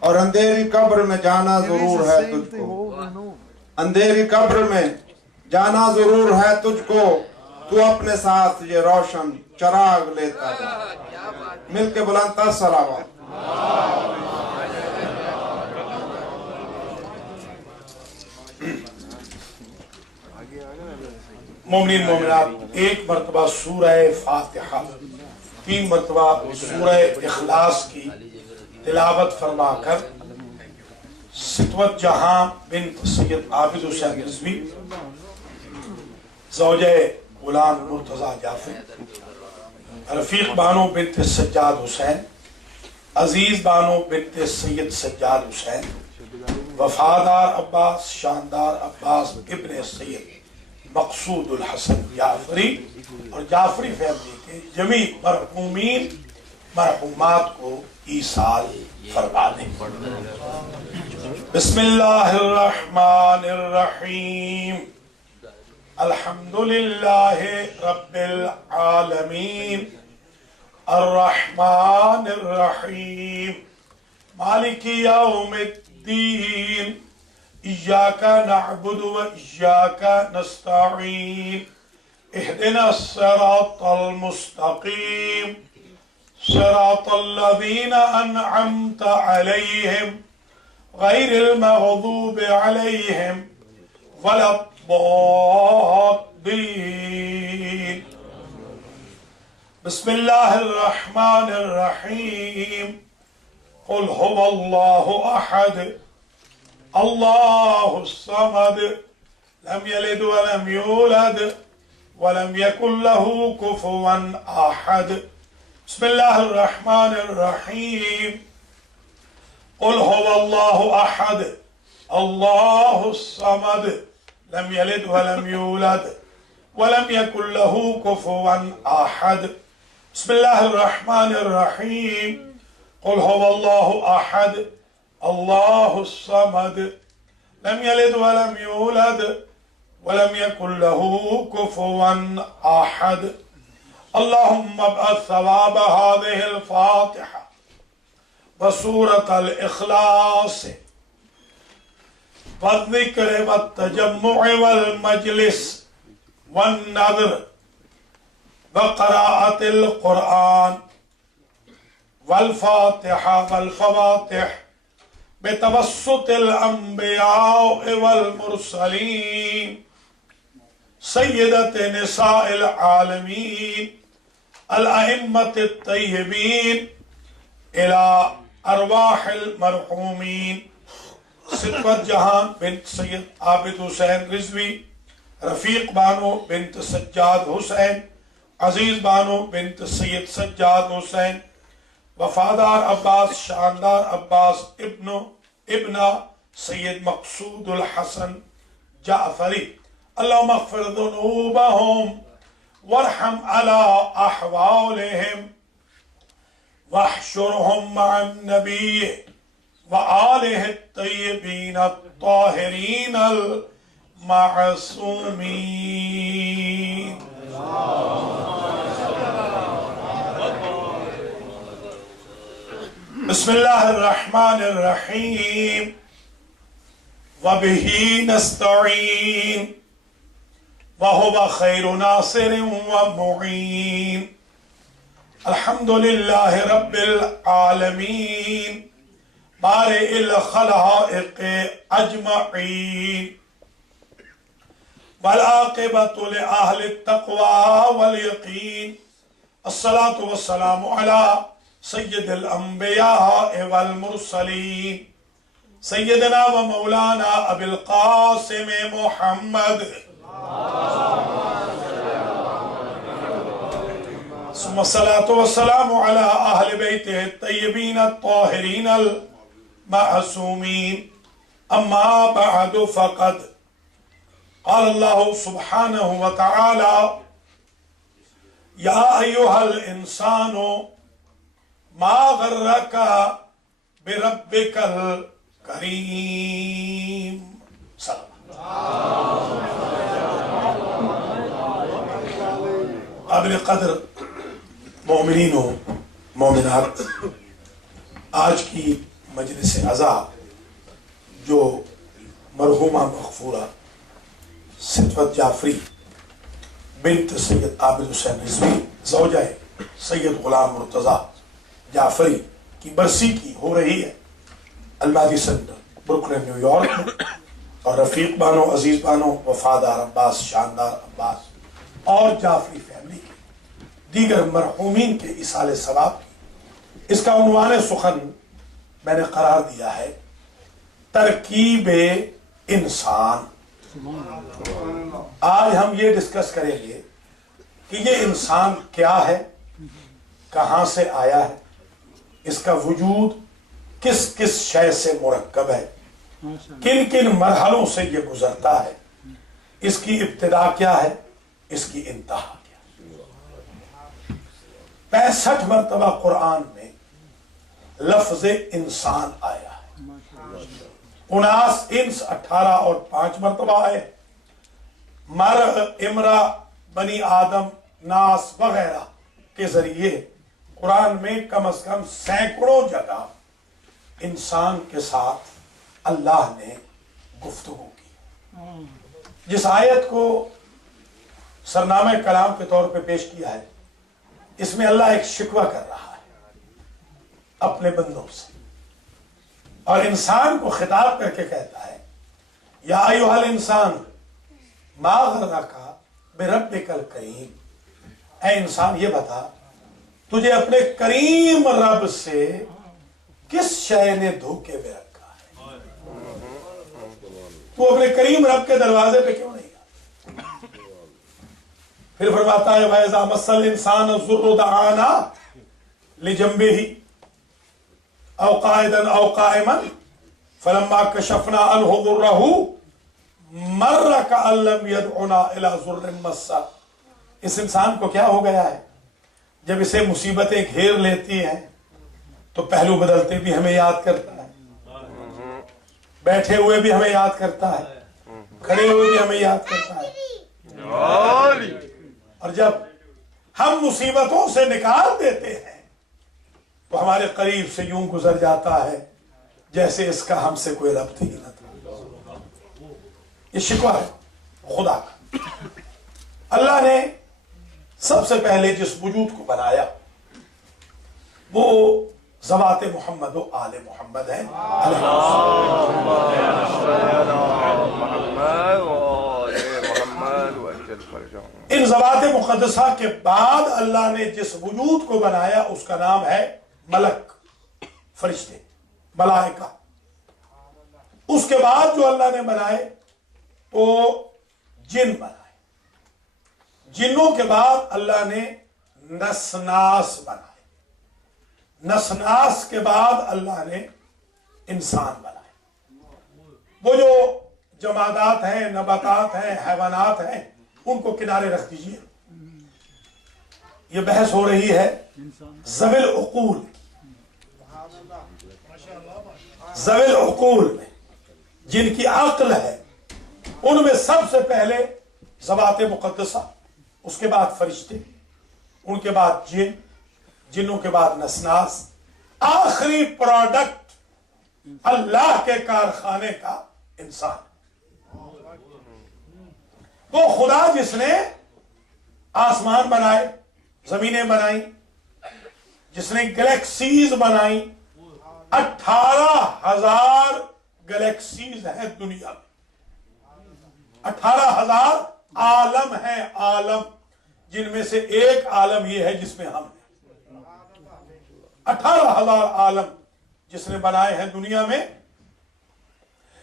اور اندھیری قبر میں جانا ضرور ہے تجھ کو، اندھیری قبر میں جانا ضرور ہے تجھ کو، تو اپنے ساتھ یہ روشن چراغ لیتا جا۔ مل کے بلند تر صلوات۔ مومنین مومنات، ایک مرتبہ سورہ فاتحہ، 3 مرتبہ سورہ اخلاص کی تلاوت فرما کر ستوت جہاں بنت سید عابد حسین رضوی، زوجہ غلام مرتضی جعفری، رفیق بانو بنت سجاد حسین، عزیز بانو بنت سید سجاد حسین، وفادار عباس، شاندار عباس ابن سید مقصود الحسن جعفری اور جعفری فیملی کے جمیع مرحومین مرحومات کو ایصال فرما دیں۔ بسم اللہ الرحمن الرحیم، الحمدللہ رب العالمین، الرحمن الرحیم، مالک یوم الدین، إياك نعبد وإياك نستعين، اهدنا الصراط المستقيم، صراط الذين أنعمت عليهم غير المغضوب عليهم ولا الضالين۔ بسم الله الرحمن الرحيم، قل هو الله أحد الله الصمد لم يلد ولم يولد ولم يكن له كفوا أحد۔ بسم الله الرحمن الرحيم، قل هو الله أحد الله الصمد لم يلد ولم يولد ولم يكن له كفوا أحد۔ بسم الله الرحمن الرحيم، قل هو الله أحد الله الصمد لم يلد ولم يولد ولم يكن له كفوا أحد۔ اللهم ابعث ثواب هذه الفاتحة وسورة الإخلاص والذكر والتجمع والمجلس والنذر وقراءة القرآن والفاتحة والفواتح بتوسط الأنبياء والمرسلين سيدة نساء العالمين الأئمة الطيبين إلى أرواح المرحومين ستوت جہان بنت سید عابد حسین رضوی، رفیق بانو بنت سجاد حسین، عزیز بانو بنت سید سجاد حسین، وفادار عباس، شاندار عباس ابن سید مقصود الحسن جعفری۔ اللهم اغفر ذنوبهم وارحم على أحوالهم واحشرهم مع النبي وآله الطيبين الطاهرين المعصومين۔ بسم اللہ الرحمن الرحیم، وبہ نستعین وہو خیر ناصر ومعین، الحمد للہ رب العالمین بارئ الخلائق اجمعین، والعاقبۃ لأہل التقوی والیقین، الصلاة والسلام علی سید الانبیاء والمرسلین، سیدنا و مولانا ابی القاسم محمد، ثم الصلاة والسلام على اہل بیتہ الطیبین الطاہرین المعصومین، اما بعد فقد قال اللہ سبحانہ وتعالی یا ایہا الانسان ما غرک بربک الکریم۔ قابل قدر مومنین و مومنات، آج کی مجلس عزا جو مرحومہ مغفورہ ستوت جعفری بنت سید عابد حسین رضوی زوجہ سید غلام مرتضی جعفری کی برسی کی ہو رہی ہے المہدی سینٹر بروکلن نیو یارک میں، اور رفیق بانو، عزیز بانو، وفادار عباس، شاندار عباس اور جعفری فیملی کے دیگر مرحومین کے ایصال ثواب کی اس کا عنوان سخن میں نے قرار دیا ہے ترکیب انسان۔ آج ہم یہ ڈسکس کریں گے کہ یہ انسان کیا ہے، کہاں سے آیا ہے، اس کا وجود کس کس شے سے مرکب ہے، کن کن مرحلوں سے یہ گزرتا ہے، اس کی ابتدا کیا ہے، اس کی انتہا کیا ہے۔ 65 مرتبہ قرآن میں لفظ انسان آیا ہے، 19 انس 18 اور 5 مرتبہ آئے، مر، امرا، بنی آدم، ناس وغیرہ کے ذریعے قرآن میں کم از کم سینکڑوں جگہ انسان کے ساتھ اللہ نے گفتگو کی۔ جس آیت کو سرنامہ کلام کے طور پہ پیش کیا ہے، اس میں اللہ ایک شکوہ کر رہا ہے اپنے بندوں سے، اور انسان کو خطاب کر کے کہتا ہے یا ایھا الانسان ما غرک بربک الکریم، اے انسان یہ بتا تجھے اپنے کریم رب سے کس شے نے دھوکے میں رکھا ہے، تو اپنے کریم رب کے دروازے پہ کیوں نہیں گیا؟ پھر فرماتا ہے وَإِذَا مَسَّ الْإِنسَانَ الضُّرُّ دَعَانَا لِجَنبِهِ أَوْ قَاعِدًا أَوْ قَائِمًا فَلَمَّا كَشَفْنَا عَنْهُ ضُرَّهُ مَرَّ كَأَن لَّمْ يَدْعُنَا إِلَىٰ ضُرٍّ مَسَّهُ۔ اس انسان کو کیا ہو گیا ہے، جب اسے مصیبتیں گھیر لیتی ہیں تو پہلو بدلتے بھی ہمیں یاد کرتا ہے، بیٹھے ہوئے بھی ہمیں یاد کرتا ہے، کھڑے ہوئے بھی ہمیں یاد کرتا ہے، اور جب ہم مصیبتوں سے نکال دیتے ہیں تو ہمارے قریب سے یوں گزر جاتا ہے جیسے اس کا ہم سے کوئی ربط ہی نہ تھا۔ یہ شکوہ ہے خدا کا۔ اللہ نے سب سے پہلے جس وجود کو بنایا وہ ذوات محمد و آل محمد ہیں، ان ذوات مقدسہ کے بعد اللہ نے جس وجود کو بنایا اس کا نام ہے ملک، فرشتے، ملائکہ۔ اس کے بعد جو اللہ نے بنائے تو جن بنائے، جنوں کے بعد اللہ نے نسناس بنائے، نسناس کے بعد اللہ نے انسان بنائے۔ وہ جو جمادات ہیں، نباتات ہیں، حیوانات ہیں، ان کو کنارے رکھ دیجئے، یہ بحث ہو رہی ہے ذوی العقول کی، ذوی العقول میں جن کی عقل ہے، ان میں سب سے پہلے ذوات مقدسہ، اس کے بعد فرشتے، ان کے بعد جن، جنوں کے بعد نسناس، آخری پروڈکٹ اللہ کے کارخانے کا انسان۔ وہ خدا جس نے آسمان بنائے، زمینیں بنائی، جس نے گلیکسیز بنائی، 18,000 گلیکسیز ہیں دنیا میں، 18,000 عالم ہیں، عالم، جن میں سے ایک عالم یہ ہے جس میں ہم ہیں۔ 18,000 عالم جس نے بنائے ہیں دنیا میں،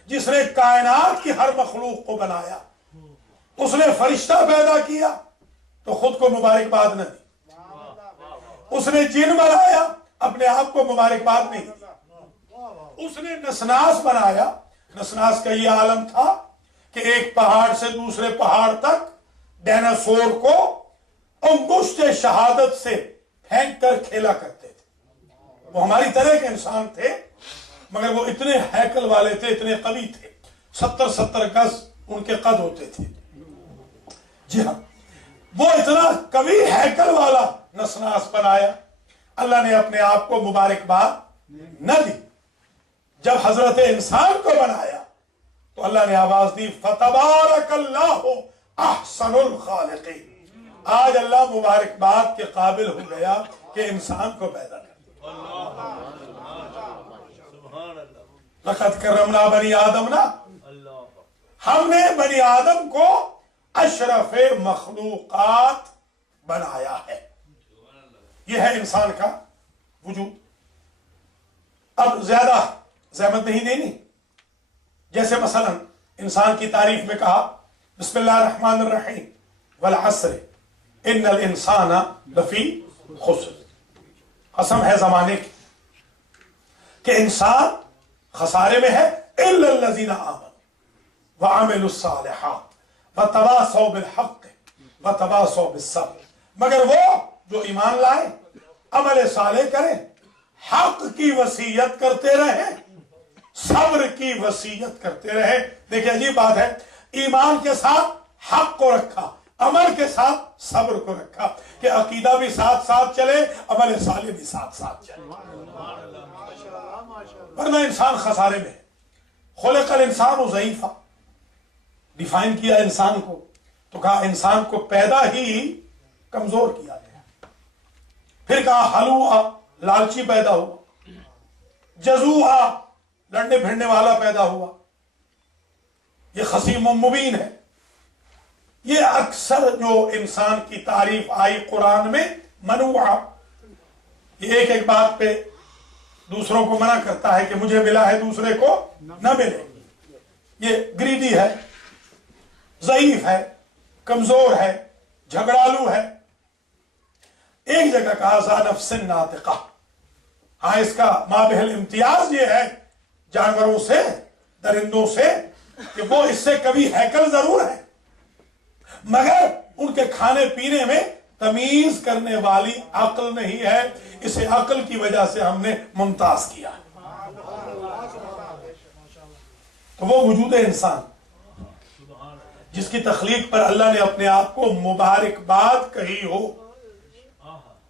جس نے کائنات کی ہر مخلوق کو بنایا، اس نے فرشتہ پیدا کیا تو خود کو مبارکباد نہ دی، اس نے جن بنایا اپنے آپ کو مبارکباد نہیں دی، اس نے نسناس بنایا، نسناس کا یہ عالم تھا کہ ایک پہاڑ سے دوسرے پہاڑ تک ڈیناسور کو انگشت شہادت سے پھینک کر کھیلا کرتے تھے۔ وہ ہماری طرح کے انسان تھے مگر وہ اتنے ہیکل والے تھے، اتنے قوی تھے، 70 گز ان کے قد ہوتے تھے۔ جی ہاں، وہ اتنا قوی ہیکل والا نسناس بنایا، اللہ نے اپنے آپ کو مبارکباد نہ دی، جب حضرت انسان کو بنایا تو اللہ نے آواز دی فتبارک اللہ احسن الخالقین. آج اللہ مبارکباد کے قابل ہو گیا کہ انسان کو پیدا کر. لقد کرمنا بنی آدم نا، ہم نے بنی آدم کو اشرف مخلوقات بنایا ہے. یہ ہے انسان کا وجود. اب زیادہ زحمت نہیں دینی. جیسے مثلا انسان کی تعریف میں کہا بسم اللہ الرحمن الرحیم والعصر ان الانسان لفی خسر. قسم ہے زمانے کی کہ انسان خسارے میں ہے الا الذین آمنوا وعملوا الصالحات وتواصوا بالحق وتواصوا بالصبر. مگر وہ جو ایمان لائے، عمل صالح کریں، حق کی وصیت کرتے رہیں، صبر کی وصیت کرتے رہیں. دیکھیں عجیب بات ہے، ایمان کے ساتھ حق کو رکھا، عمل کے ساتھ صبر کو رکھا کہ عقیدہ بھی ساتھ ساتھ چلے، عمل صالح بھی ساتھ ساتھ چلے. ورنہ انسان خسارے میں ہے. خلق الانسان ضعیفا، ڈیفائن کیا انسان کو تو کہا انسان کو پیدا ہی کمزور کیا گیا. پھر کہا حلوعا، لالچی پیدا ہوا. جزوعا، لڑنے بھیڑنے والا پیدا ہوا. یہ خصیم و مبین ہے. یہ اکثر جو انسان کی تعریف آئی قرآن میں منوعا، یہ ایک ایک بات پہ دوسروں کو منع کرتا ہے کہ مجھے ملا ہے دوسرے کو نہ ملے. یہ گریڈی ہے، ضعیف ہے، کمزور ہے، جھگڑالو ہے. ایک جگہ کہا ذا نفس ناطقہ. ہاں اس کا مابہل امتیاز یہ ہے جانوروں سے، درندوں سے، کہ وہ اس سے کبھی ہیکل ضرور ہے مگر ان کے کھانے پینے میں تمیز کرنے والی عقل نہیں ہے. اسے عقل کی وجہ سے ہم نے ممتاز کیا. تو وہ وجود انسان جس کی تخلیق پر اللہ نے اپنے آپ کو مبارکباد کہی ہو.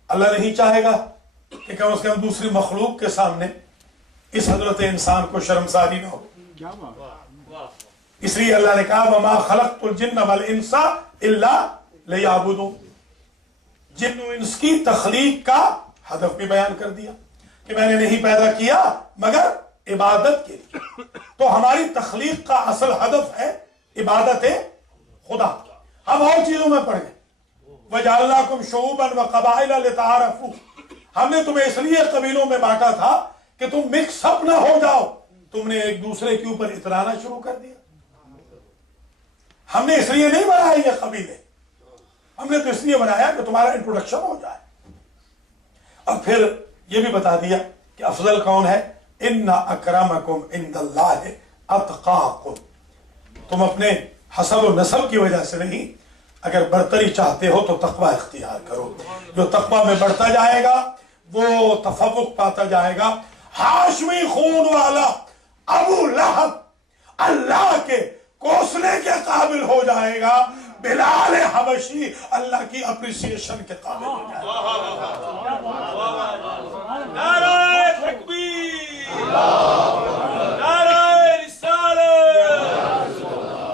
اللہ نہیں چاہے گا کہ کم از کم دوسری مخلوق کے سامنے اس حضرت انسان کو شرمساری نہ ہو. اس لیے اللہ نے کہا وما خلقت الجن والانس الا لیعبدون. جن و انس کی تخلیق کا ہدف بھی بیان کر دیا کہ میں نے نہیں پیدا کیا مگر عبادت کے لیے. تو ہماری تخلیق کا اصل ہدف ہے عبادت خدا. ہم اور چیزوں میں پڑھ گئے وَجَعَلْنَاكُمْ شُعُوبًا وَقَبَائِلَ لِتَعَارَفُوا. ہم نے تمہیں اس لیے قبیلوں میں بانٹا تھا کہ تم مکس اپ نہ ہو جاؤ. تم نے ایک دوسرے کے اوپر اترانا شروع کر دیا. ہم نے اس لیے نہیں بنایا یہ قبیلے، ہم نے تو اس لیے بنایا کہ تمہارا انٹروڈکشن ہو جائے. اور پھر یہ بھی بتا دیا کہ افضل کون ہے. ان اکرمکم عند اللہ اتقاکم. تم اپنے حسب و نسب کی وجہ سے نہیں، اگر برتری چاہتے ہو تو تقوی اختیار کرو. جو تقوی میں بڑھتا جائے گا وہ تفوق پاتا جائے گا. ہاشمی خون والا ابو لہب اللہ کے کوسنے کے قابل ہو جائے گا. بلال حبشی اللہ کی اپریسیشن کے قابل ہو جائے گا. نعرہ تکبیر، نعرہ رسالت،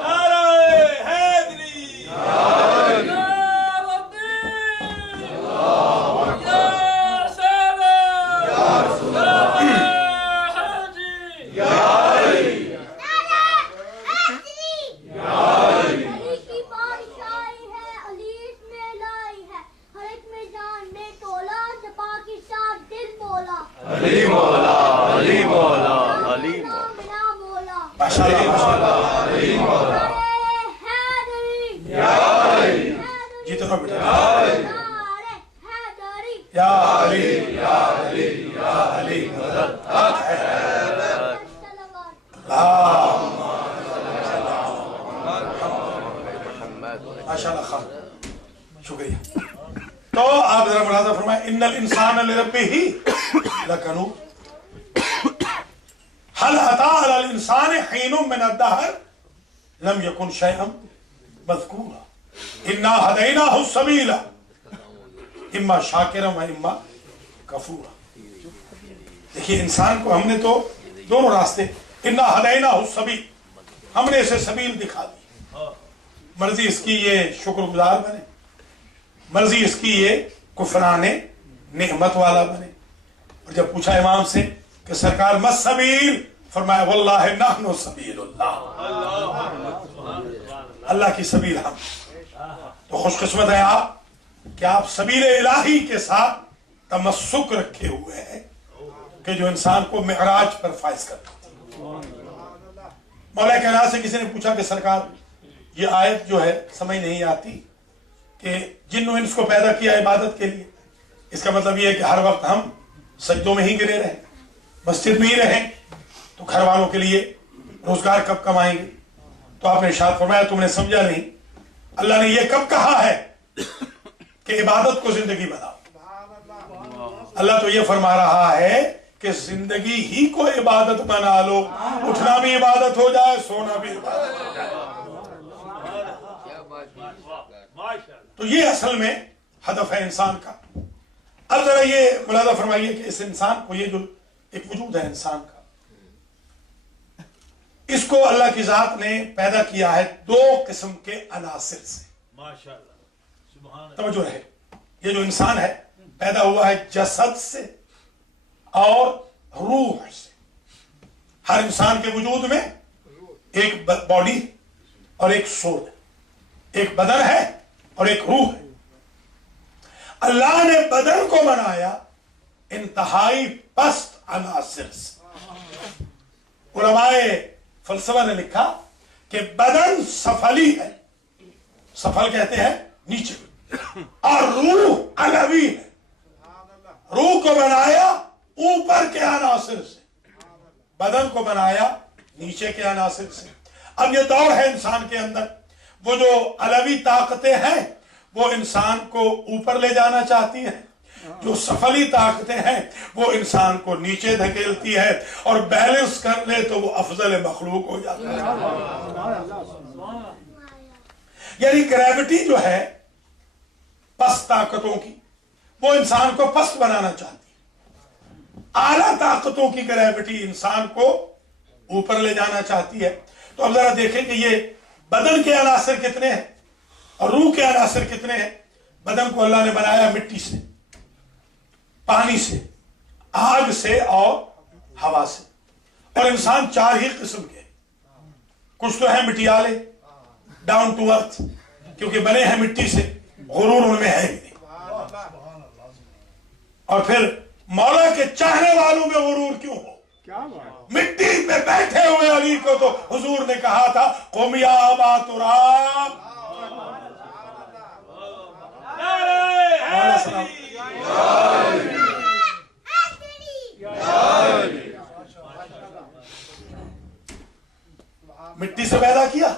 نعرہ حیدری، یا سیدہ، یا حاجی، یا علی مولا، علی مولا، علی مولا، ماشاءاللہ علی مولا، جیتنا بیٹا یا علی یا علی یا علی مدد. ماشاءاللہ خان، شکریہ. تو آپ ذرا ملاحظہ فرمائیں ان الانسان لربہ لکنود. هل اتى على الانسان حين من الدهر لم يكن شيئا مذكورا انا هديناه السبيل اما شاکرا و اما کفورا. دیکھیے انسان کو ہم نے تو دونوں راستے. انا ہدیناہ السبیل، ہم نے اسے سبیل دکھا دی. مرضی اس کی یہ شکر گزار بنے، مرضی اس کی یہ کفران نعمت والا بنے. اور جب پوچھا امام سے کہ سرکار مس سبیل، فرمایا واللہ نحن سبیل اللہ، اللہ کی سبیل ہم. تو خوش قسمت ہے آپ کہ آپ سبیل الہی کے ساتھ تمسک رکھے ہوئے ہیں کہ جو انسان کو معراج پر فائز کرتا. مولا کائنات سے کسی نے پوچھا کہ سرکار یہ آیت جو ہے سمجھ نہیں آتی کہ جن و انس کو پیدا کیا عبادت کے لیے، اس کا مطلب یہ ہے کہ ہر وقت ہم سجدوں میں ہی گرے رہیں، مسجد میں ہی رہیں، تو گھر والوں کے لیے روزگار کب کمائیں گے؟ تو آپ نے ارشاد فرمایا تم نے سمجھا نہیں، اللہ نے یہ کب کہا ہے کہ عبادت کو زندگی بناؤ؟ اللہ تو یہ فرما رہا ہے کہ زندگی ہی کو عبادت بنا لو، اٹھنا بھی عبادت ہو جائے، سونا بھی عبادت ہو جائے. تو یہ اصل میں ہدف ہے انسان کا. اب ذرا یہ ملاحظہ فرمائیے کہ اس انسان کو، یہ جو ایک وجود ہے انسان کا، اس کو اللہ کی ذات نے پیدا کیا ہے دو قسم کے عناصر سے. توجہ رہے، یہ جو انسان ہے پیدا ہوا ہے جسد سے اور روح سے. ہر انسان کے وجود میں ایک باڈی اور ایک سول ہے، ایک بدن ہے اور ایک روح ہے. اللہ نے بدن کو بنایا انتہائی پست عناصر سے. علماء فلسفہ نے لکھا کہ بدن سفلی ہے، سفل کہتے ہیں نیچے، اور روح علوی ہے. روح کو بنایا اوپر کے عناصر سے، بدن کو بنایا نیچے کے عناصر سے. اب یہ دور ہے انسان کے اندر، وہ جو علوی طاقتیں ہیں وہ انسان کو اوپر لے جانا چاہتی ہیں، جو سفلی طاقتیں ہیں وہ انسان کو نیچے دھکیلتی ہے، اور بیلنس کر لے تو وہ افضل مخلوق ہو جاتا ہے. یعنی گریوٹی جو ہے پست طاقتوں کی، وہ انسان کو پست بنانا چاہتی ہے. اعلیٰ طاقتوں کی گریوٹی انسان کو اوپر لے جانا چاہتی ہے. تو اب ذرا دیکھیں کہ یہ بدن کے عناصر کتنے ہیں اور روح کے عناصر کتنے ہیں. بدن کو اللہ نے بنایا مٹی سے، پانی سے، آگ سے اور ہوا سے. اور انسان چار ہی قسم کے، کچھ تو ہیں مٹیالے، ڈاؤن ٹو ارتھ، کیونکہ بنے ہیں مٹی سے، غرور ان میں ہے ہی نہیں. اور پھر مولا کے چاہنے والوں میں غرور کیوں ہو؟ مٹی میں بیٹھے ہوئے علی کو تو حضور نے کہا تھا قم یا ابا تراب. مٹی سے پیدا کیا،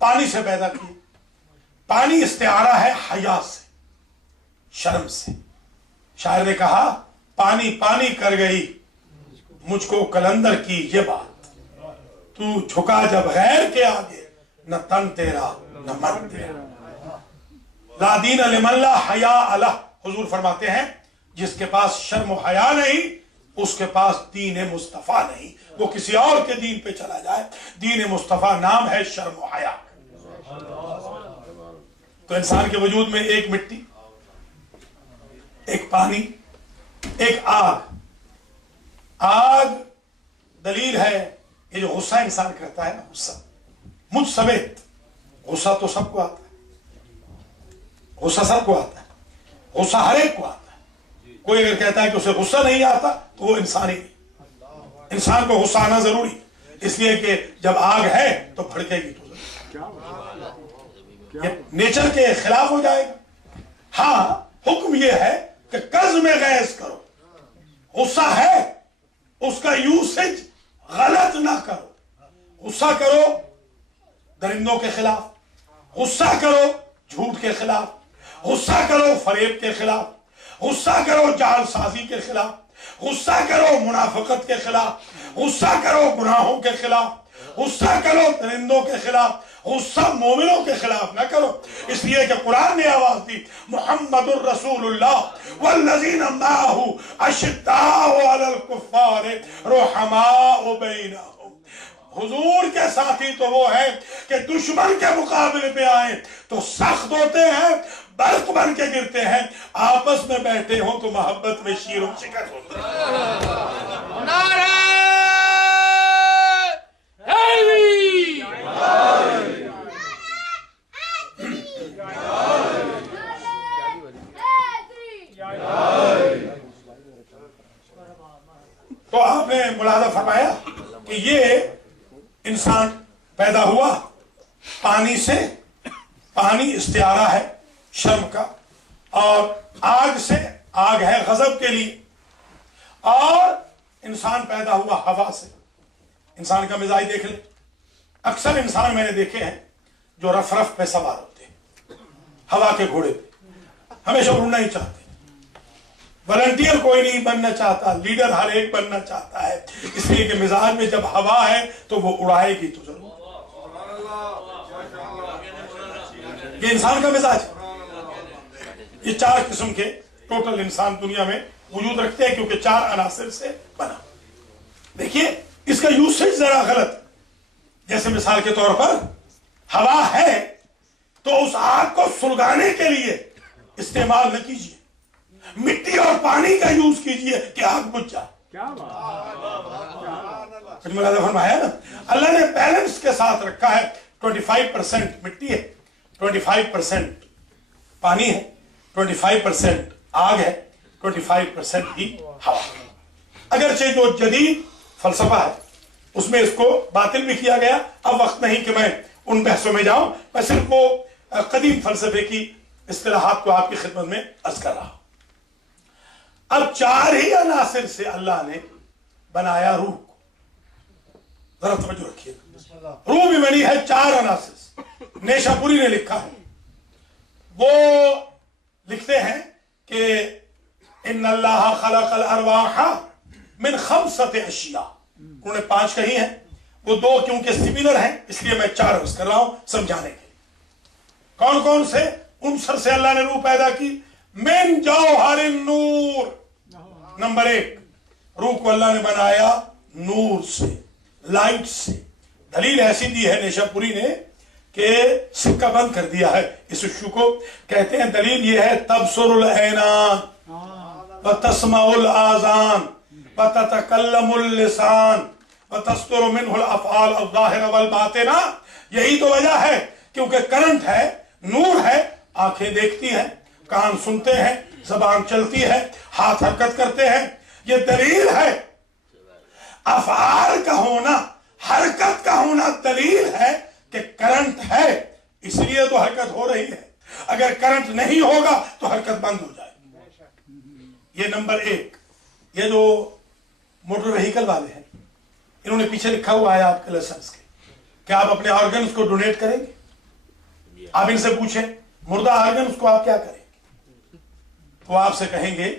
پانی سے پیدا کیا. پانی استعارہ ہے حیا سے، شرم سے. شاعر نے کہا پانی پانی کر گئی مجھ کو کلندر کی یہ بات، تو جھکا جب غیر کے آگے، نہ تن تیرا نہ من تیرا. لا دین لمن لا حیا الہ. حضور فرماتے ہیں جس کے پاس شرم و حیا نہیں اس کے پاس دین مصطفیٰ نہیں. وہ کسی اور کے دین پہ چلا جائے. دین مصطفیٰ نام ہے شرم و حیا. تو انسان کے وجود میں ایک مٹی، ایک پانی، ایک آگ. آگ دلیل ہے یہ جو غصہ انسان کرتا ہے نا، غصہ مجھ سمیت، غصہ تو سب کو آتا ہے، غصہ سب کو آتا ہے، غصہ ہر ایک کو آتا ہے. کوئی اگر کہتا ہے کہ اسے غصہ نہیں آتا تو وہ انسان ہی نہیں. انسان کو غصہ آنا ضروری، اس لیے کہ جب آگ ہے تو پھڑکے گی تو نیچر کے خلاف ہو جائے گا. ہاں حکم یہ ہے کہ قرض میں غیظ کرو. غصہ ہے اس کا یوسج غلط نہ کرو. غصہ کرو درندوں کے خلاف، غصہ کرو جھوٹ کے خلاف، غصہ کرو فریب کے خلاف، غصہ کرو جعل سازی کے خلاف، غصہ کرو منافقت کے خلاف، غصہ کرو گناہوں کے خلاف، غصہ کرو درندوں کے خلاف، غصہ مومنوں کے خلاف نہ کرو، اس لیے کہ قرآن نے آواز دی محمد الرسول اللہ والذین معہ اشداء علی الکفار رحماء بینہم۔ حضور کے ساتھی تو وہ ہیں کہ دشمن کے مقابلے پہ آئیں تو سخت ہوتے ہیں، برق بن کے گرتے ہیں، آپس میں بیٹھے ہوں تو محبت میں شیر و شکر ہوتے ہیں۔ نعرہ حیدری! تو آپ نے ملاحظہ فرمایا کہ یہ انسان پیدا ہوا پانی سے، پانی استعارہ ہے شرم کا، اور آگ سے، آگ ہے غضب کے لیے، اور انسان پیدا ہوا ہوا سے۔ انسان کا مزاج دیکھ لیں، اکثر انسان میں نے دیکھے ہیں جو رف رف پہ سوار ہوتے ہیں، ہوا کے گھوڑے پہ، ہمیشہ اڑنا ہی چاہتے ہیں۔ والنٹیئر کوئی نہیں بننا چاہتا، لیڈر ہر ایک بننا چاہتا ہے، اس لیے کہ مزاج میں جب ہوا ہے تو وہ اڑائے گی تو ضرور۔ یہ انسان کا مزاج ہے۔ یہ 4 قسم کے ٹوٹل انسان دنیا میں وجود رکھتے ہیں کیونکہ 4 عناصر سے بنا۔ دیکھیے اس کا یوسیج ذرا غلط، جیسے مثال کے طور پر ہوا ہے تو اس آگ کو سلگانے کے لیے استعمال نہ کیجیے، مٹی اور پانی کا یوز کیجیے کہ آگ بجھ جائے۔ فرمایا نا اللہ نے بیلنس کے ساتھ رکھا ہے، 25% مٹی ہے، 25% پانی ہے، 25% آگ ہے، 25% ہی ہوا۔ اگرچہ جو جدید فلسفہ ہے اس میں اس کو باطل بھی کیا گیا، اب وقت نہیں کہ میں ان بحثوں میں جاؤں، میں صرف وہ قدیم فلسفے کی اصطلاحات کو آپ کی خدمت میں عرض کر رہا ہوں۔ اب 4 ہی عناصر سے اللہ نے بنایا روح کو، ذرا توجہ رکھیے، روح بھی بنی ہے 4 عناصر سے۔ نیشا پوری نے لکھا ہے، وہ لکھتے ہیں کہ ان اللہ خلق الارواح من 5 اشیاء، انہوں نے 5 کہی ہیں، وہ 2 کیونکہ سملر ہیں اس لیے میں 4 عرض کر رہا ہوں سمجھانے کے۔ کون کون سے عنصر سے اللہ نے روح پیدا کی؟ من جوہر النور، نمبر 1 روح کو اللہ نے بنایا نور سے، لائٹ سے۔ دلیل ایسی دی ہے نیشا پوری نے کہ سکہ بند کر دیا ہے اس ایشو کو، کہتے ہیں دلیل یہ ہے تبصر العینان وتسمع الاذان وتتکلم اللسان وتصدر منہ الافعال الظاہرہ والباطنہ۔ یہی تو وجہ ہے، کیونکہ کرنٹ ہے، نور ہے، آنکھیں دیکھتی ہیں، کان سنتے ہیں، زبان چلتی ہے، ہاتھ حرکت کرتے ہیں۔ یہ دلیل ہے، افعال کا ہونا، حرکت کا ہونا دلیل ہے کہ کرنٹ ہے، اس لیے تو حرکت ہو رہی ہے۔ اگر کرنٹ نہیں ہوگا تو حرکت بند ہو جائے۔ یہ نمبر 1۔ یہ جو موٹر وہیکل والے ہیں انہوں نے پیچھے لکھا ہوا ہے آپ کے لائسنس کے کہ آپ اپنے آرگنز کو ڈونیٹ کریں گے۔ آپ ان سے پوچھیں مردہ آرگنز کو آپ کیا کریں گے، تو آپ سے کہیں گے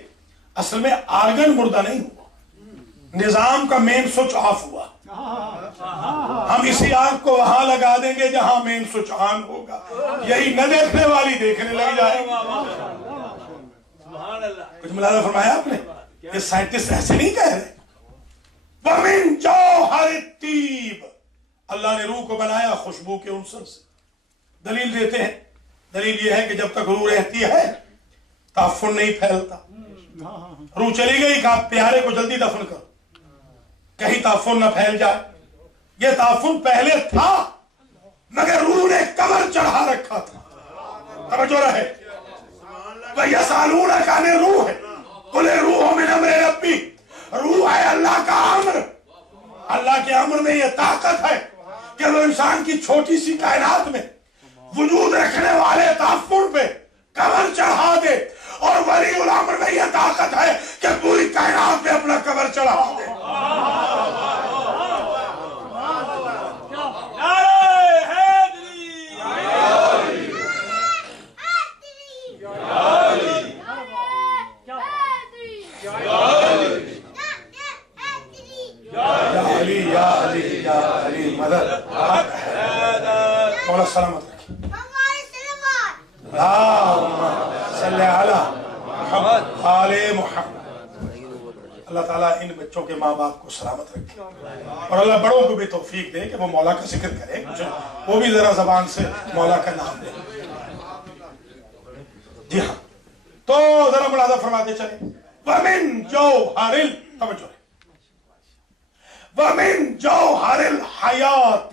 اصل میں آرگن مردہ نہیں ہوا، نظام کا مین سوئچ آف ہوا، ہم اسی آگ کو وہاں لگا دیں گے جہاں مین سوئچ آن ہوگا، یہی نہ دیکھنے والی دیکھنے لگ جائے گی۔ کچھ ملاحظہ فرمایا آپ نے؟ یہ سائنٹسٹ ایسے نہیں کہہ رہے۔ وَمِن جَوْهَرِ الطِّيبِ، اللہ نے روح کو بنایا خوشبو کے عنصر سے۔ دلیل دیتے ہیں، دلیل یہ ہے کہ جب تک روح رہتی ہے تعفن نہیں پھیلتا۔ روح چلی گئی کہ آپ پیارے کو جلدی دفن کرو کہیں تعفن نہ پھیل جائے۔ یہ تعفن پہلے تھا مگر روح نے قبر چڑھا رکھا تھا۔ توجہ رہے، وَيَسْأَلُونَكَ عَنِ الرُّوحِ قُلِ الرُّوحُ مِنْ أَمْرِ رَبِّي، روح ہے اللہ کا امر۔ اللہ کے امر میں یہ طاقت ہے کہ وہ انسان کی چھوٹی سی کائنات میں وجود رکھنے والے تعفن پہ قبر چڑھا دے، اور ولی الامر میں یہ طاقت ہے کہ پوری کائنات میں اپنا قبر چڑھا دے۔ مدد مولا سلامت رکھے. اللہم صلی علی محمد آل محمد. اللہ تعالیٰ ان بچوں کے ماں باپ کو سلامت رکھے اور اللہ بڑوں کو بھی توفیق دے کہ وہ مولا کا ذکر کرے, وہ بھی ذرا زبان سے مولا کا نام لے. جی ہاں, تو ذرا ملاحظہ فرماتے چلے. وَمِن جَوْهَرِ توجہ ہے, وَمِن جَوْهَرِ الْحَيَاةِ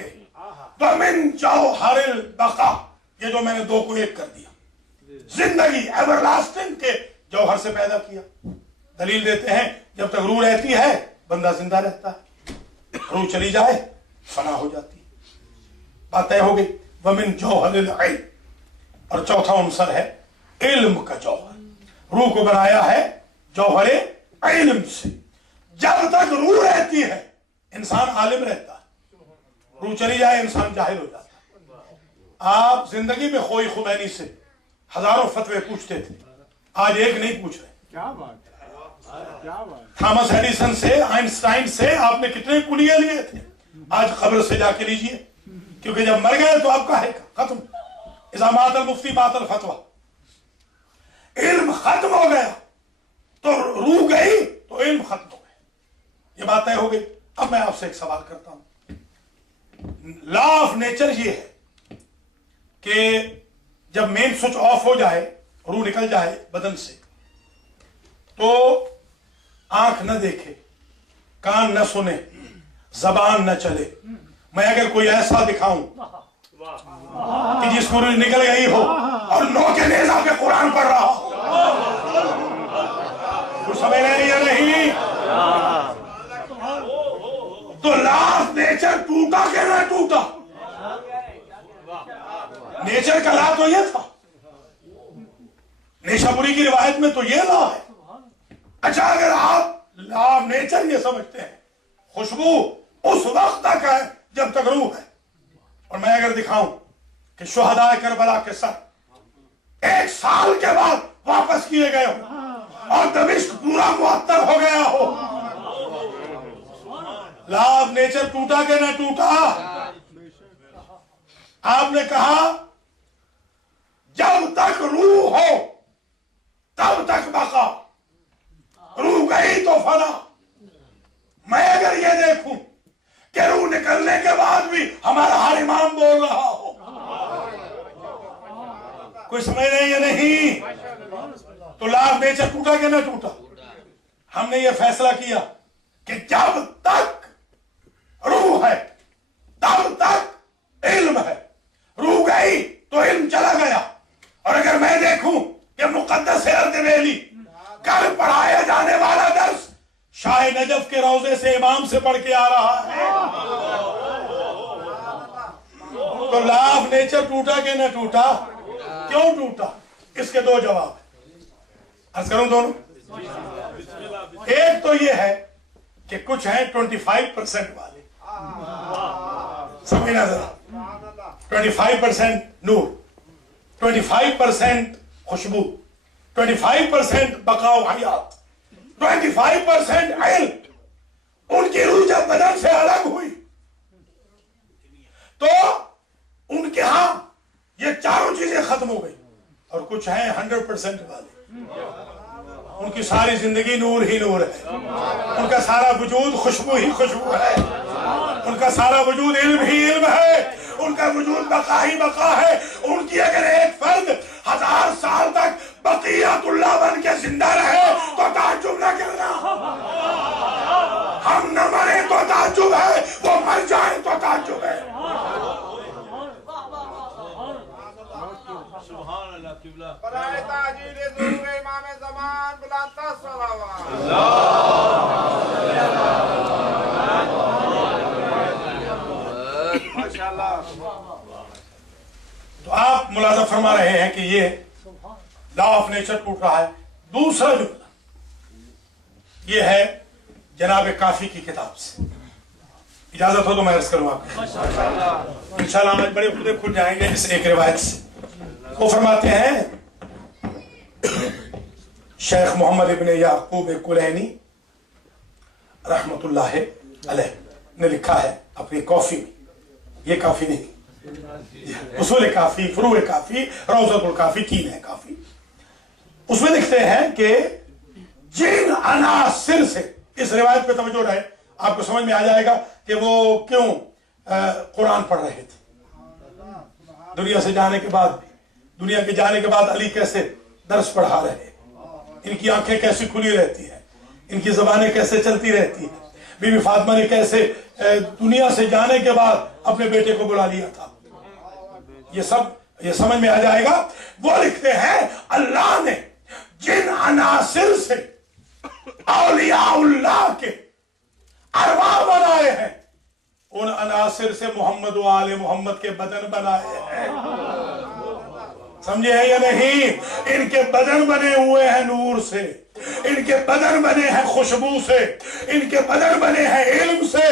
وَمِن جَوْهَرِ الْبَقَاءِ. یہ جو میں نے دو کو ایک کر دیا, زندگی ایور لاسٹنگ کے جوہر سے پیدا کیا. دلیل دیتے ہیں جب تک روح رہتی ہے بندہ زندہ رہتا ہے, روح چلی جائے فنا ہو جاتی ہے. بات طے ہو گئی. وَمِن جَوْهَرِ الْعِلْمِ. اور چوتھا عنصر ہے علم کا جوہر. روح کو بنایا ہے جوہر علم سے. جب تک روح رہتی ہے انسان عالم رہتا ہے, روح چلی جائے انسان جاہل ہو جاتا ہے. آپ زندگی میں خوئی خمینی سے ہزاروں فتوے پوچھتے تھے, آج ایک نہیں پوچھ رہے. کیا بات, کیا بات. تھامس ایڈیسن سے, آئنسٹائن سے آپ نے کتنے کلیے لیے تھے, آج قبر سے جا کے لیجئے, کیونکہ جب مر گئے تو آپ کا ہے ختم. اذا مات المفتی مات الفتویٰ. علم ختم ہو گیا تو روح گئی تو علم ختم ہو گیا. یہ بات طے ہو گئی. اب میں آپ سے ایک سوال کرتا ہوں. لا آف نیچر یہ ہے کہ جب مین سوئچ آف ہو جائے, روح نکل جائے بدن سے, تو آنکھ نہ دیکھے, کان نہ سنے, زبان نہ چلے. میں اگر کوئی ایسا دکھاؤں کہ جس کو روح نکل گئی ہو اور نو کے نیزہ پہ قرآن پڑھ رہا ہو, کچھ سمجھ رہے ہیں یا نہیں؟ تو لا نیچر ٹوٹا کہ نہ ٹوٹا؟ نیچر کا لا تو یہ تھا, نیشاپوری کی روایت میں تو یہ لا ہے. اچھا اگر آپ لا نیچر یہ سمجھتے ہیں خوشبو اس وقت تک ہے جب تک روح ہے, اور میں اگر دکھاؤں کہ شہداء کربلا کے سر 1 سال کے بعد واپس کیے گئے ہو اور دمشق پورا معطر ہو گیا ہو, لا آف نیچر ٹوٹا کہ نہ ٹوٹا؟ آپ نے کہا جب تک روح ہو تب تک بقا, روح گئی تو فنا. میں اگر یہ دیکھوں کہ روح نکلنے کے بعد بھی ہمارا ہر امام بول رہا ہو, کوئی سمجھ رہے یا نہیں؟ تو لا آف نیچر ٹوٹا کہ نہ ٹوٹا؟ ہم نے یہ فیصلہ کیا کہ جب تک روح ہے تب تک علم ہے, روح گئی تو علم چلا گیا. اور اگر میں دیکھوں کہ مقدس اردبیلی کل پڑھایا جانے والا درس شاہ نجف کے روضے سے امام سے پڑھ کے آ رہا ہے, تو لا آف نیچر ٹوٹا کہ نہ ٹوٹا؟ کیوں ٹوٹا؟ اس کے دو جواب ہیں, عرض کروں دونوں. ایک تو یہ ہے کہ کچھ ہیں 25% والے, سمجھنا ذرا, 25% نور, 25% خوشبو, 25% بقاء و حیات, 25% علم. ان کی روح جب بدن سے الگ ہوئی تو ان کے ہاں یہ چاروں چیزیں ختم ہو گئی. اور کچھ ہیں 100% والے, ان کی ساری زندگی نور ہی نور ہے, ان کا سارا وجود خوشبو ہی خوشبو ہے, ان کا سارا وجود علم ہی علم ہے, ان کا وجود بقا ہی بقا ہے. ان کی اگر ایک فرد 1000 سال تک بقیت اللہ بن کے زندہ رہے تو تعجب نہ کرنا. ہم نہ مرے تو تعجب ہے, وہ مر جائیں تو تعجب ہے. برائے تاجیل ظہور امام زمان بلندہ صلوات. تو آپ ملاحظہ فرما رہے ہیں کہ یہ لا آف نیچر ٹوٹ رہا ہے. دوسرا جملہ یہ ہے جناب کافی کی کتاب سے, اجازت ہو تو میں عرض کروں آپ کو. انشاءاللہ ہم بڑے خودے کھل جائیں گے اس ایک روایت سے. وہ فرماتے ہیں شیخ محمد ابن یعقوب کلینی رحمت اللہ علیہ نے لکھا ہے اپنی کافی میں, یہ کافی نہیں، اصول کافی، فروع کافی، روضۃ الکافی، تین ہے کافی. اس میں لکھتے ہیں کہ جن عناصر سے، اس روایت پہ توجہ رہے، آپ کو سمجھ میں آ جائے گا کہ وہ کیوں قرآن پڑھ رہے تھے. دنیا سے جانے کے بعد، دنیا کے جانے کے بعد علی کیسے درس پڑھا رہے، ان کی آنکھیں کیسی کھلی رہتی ہیں، ان کی زبانیں کیسے چلتی رہتی ہیں. بی بی فاطمہ نے کیسے دنیا سے جانے کے بعد اپنے بیٹے کو بلا لیا تھا. یہ سب یہ سمجھ میں آ جائے گا. وہ لکھتے ہیں اللہ نے جن عناصر سے اولیاء اللہ کے ارواح بنائے ہیں، ان عناصر سے محمد و آل محمد کے بدن بنائے ہیں. سمجھے ہیں یا نہیں؟ ان کے بدن بنے ہوئے ہیں نور سے، ان کے بدن بنے ہیں خوشبو سے، ان کے بدن بنے ہیں علم سے،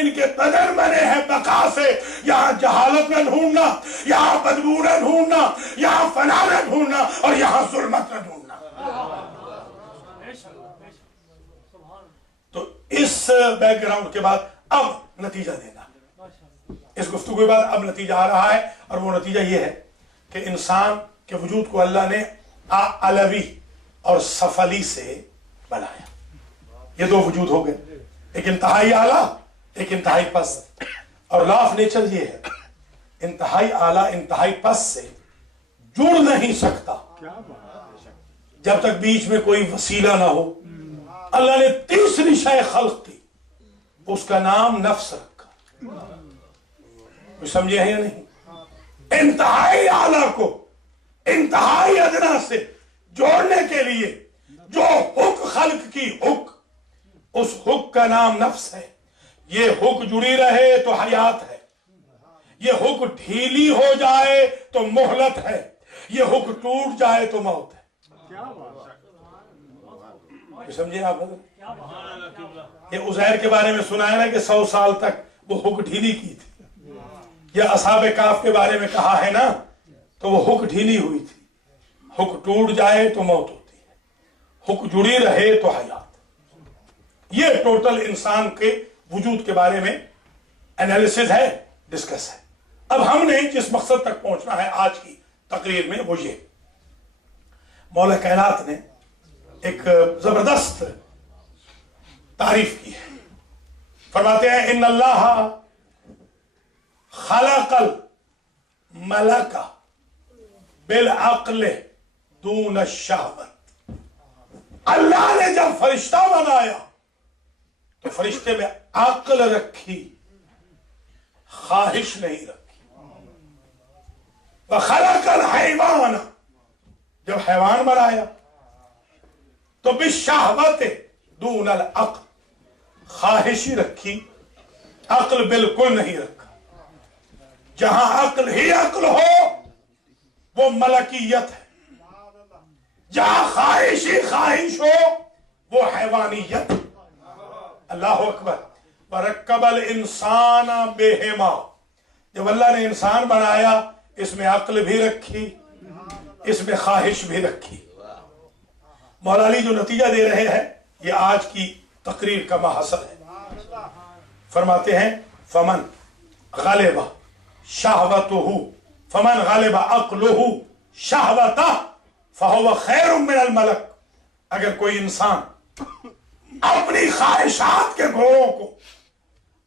ان کے بدن بنے ہیں بقا سے. یہاں جہالت نہ ڈھونڈنا، یہاں بدبو نہ ڈھونڈنا، یہاں فنا نہ ڈھونڈنا، اور یہاں ظلمت نہ ڈھونڈنا. تو اس بیک گراؤنڈ کے بعد اب نتیجہ دینا، اس گفتگو کے بعد اب نتیجہ آ رہا ہے، اور وہ نتیجہ یہ ہے کہ انسان کے وجود کو اللہ نے علوی اور سفلی سے بنایا. یہ دو وجود ہو گئے، ایک انتہائی اعلیٰ، ایک انتہائی پست. اور لا آف نیچر یہ ہے، انتہائی اعلیٰ انتہائی پست سے جڑ نہیں سکتا جب تک بیچ میں کوئی وسیلہ نہ ہو. اللہ نے تیسری شے خلق کی، اس کا نام نفس رکھا. سمجھے ہیں یا نہیں؟ انتہائی اعلیٰ کو انتہائی ادنا سے جوڑنے کے لیے جو حک خلق کی حک، اس حک کا نام نفس ہے. یہ حک جڑی رہے تو حیات ہے، یہ حک ڈھیلی ہو جائے تو مہلت ہے، یہ حک ٹوٹ جائے تو موت ہے. سمجھے آپ حضرت؟ یہ عزیر کے بارے میں سنا ہے نا کہ 100 سال تک وہ حک ڈھیلی کی تھی. یا اصحاب کہف کے بارے میں کہا ہے نا، تو وہ حک ڈھیلی ہوئی تھی. حک ٹوٹ جائے تو موت ہوتی ہے، حک جڑی رہے تو حیات. یہ ٹوٹل انسان کے وجود کے بارے میں انالیسز ہے، ڈسکس ہے. اب ہم نے جس مقصد تک پہنچنا ہے آج کی تقریر میں، وہ یہ مولا کائنات نے ایک زبردست تعریف کی ہے. فرماتے ہیں ان اللہ خلق الملک بالعقل دون الشہوت. اللہ نے جب فرشتہ بنایا تو فرشتے میں عقل رکھی، خواہش نہیں رکھی. وخلق الحیوان، جب حیوان بنایا تو بالشہوت دون العقل، خواہش ہی رکھی، عقل بالکل نہیں رکھا. جہاں عقل ہی عقل ہو وہ ملکیت ہے، جہاں خواہش ہی خواہش ہو وہ حیوانیت. اللہ اکبر. وَرَكَّبَ الْإِنسَانَ بِهِمَا، جب اللہ نے انسان بنایا اس میں عقل بھی رکھی، اس میں خواہش بھی رکھی. مولا علی جو نتیجہ دے رہے ہیں یہ آج کی تقریر کا محصل ہے. فرماتے ہیں فمن غلب شہوتہ، فمن غلب عقلہ شہوتہ فہو خیر من الملک. اگر کوئی انسان اپنی خواہشات کے گھوڑوں کو